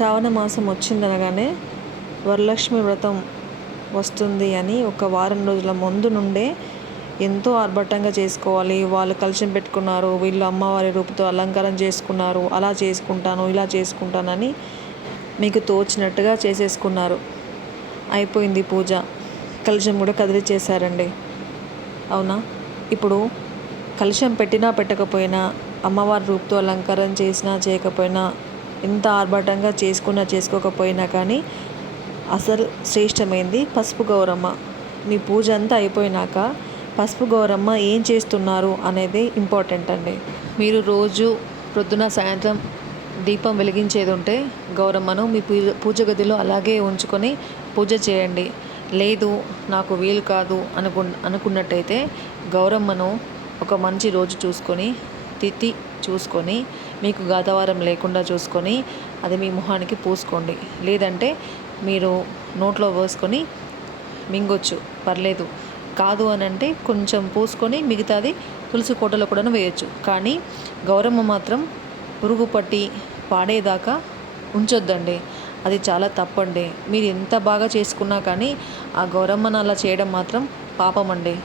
శ్రావణ మాసం వచ్చిందనగానే వరలక్ష్మి వ్రతం వస్తుంది అని ఒక వారం రోజుల ముందు నుండే ఎంతో ఆర్భాటంగా చేసుకోవాలి. వాళ్ళు కలశం పెట్టుకున్నారు, వీళ్ళు అమ్మవారి రూపుతో అలంకారం చేసుకున్నారు, అలా చేసుకుంటాను ఇలా చేసుకుంటానని మీకు తోచినట్టుగా చేసేసుకున్నారు. అయిపోయింది పూజ, కలశం కూడా కదిలిచ్చేసారండి. అవునా? ఇప్పుడు కలశం పెట్టినా పెట్టకపోయినా, అమ్మవారి రూపుతో అలంకారం చేసినా చేయకపోయినా, ఎంత ఆర్భాటంగా చేసుకున్నా చేసుకోకపోయినా కానీ అసలు శ్రేష్టమైంది పసుపు గౌరమ్మ. మీ పూజ అంతా అయిపోయినాక పసుపు గౌరమ్మ ఏం చేస్తున్నారు అనేది ఇంపార్టెంట్ అండి. మీరు రోజు ప్రొద్దున సాయంత్రం దీపం వెలిగించేది ఉంటే గౌరమ్మను మీ పూజ గదిలో అలాగే ఉంచుకొని పూజ చేయండి. లేదు నాకు వీలు కాదు అనుకున్నట్టయితే గౌరమ్మను ఒక మంచి రోజు చూసుకొని, తిథి చూసుకొని, మీకు గాతవారం లేకుండా చూసుకొని అది మీ మొహానికి పూసుకోండి. లేదంటే మీరు నోట్లో పోసుకొని మింగొచ్చు, పర్లేదు. కాదు అని అంటే కొంచెం పూసుకొని మిగతాది తులసి కోటలో కూడా వేయచ్చు. కానీ గౌరమ్మ మాత్రం పురుగు పట్టి పాడేదాకా ఉంచొద్దండి. అది చాలా తప్పండి. మీరు ఎంత బాగా చేసుకున్నా కానీ ఆ గౌరమ్మను అలా చేయడం మాత్రం పాపం అండి.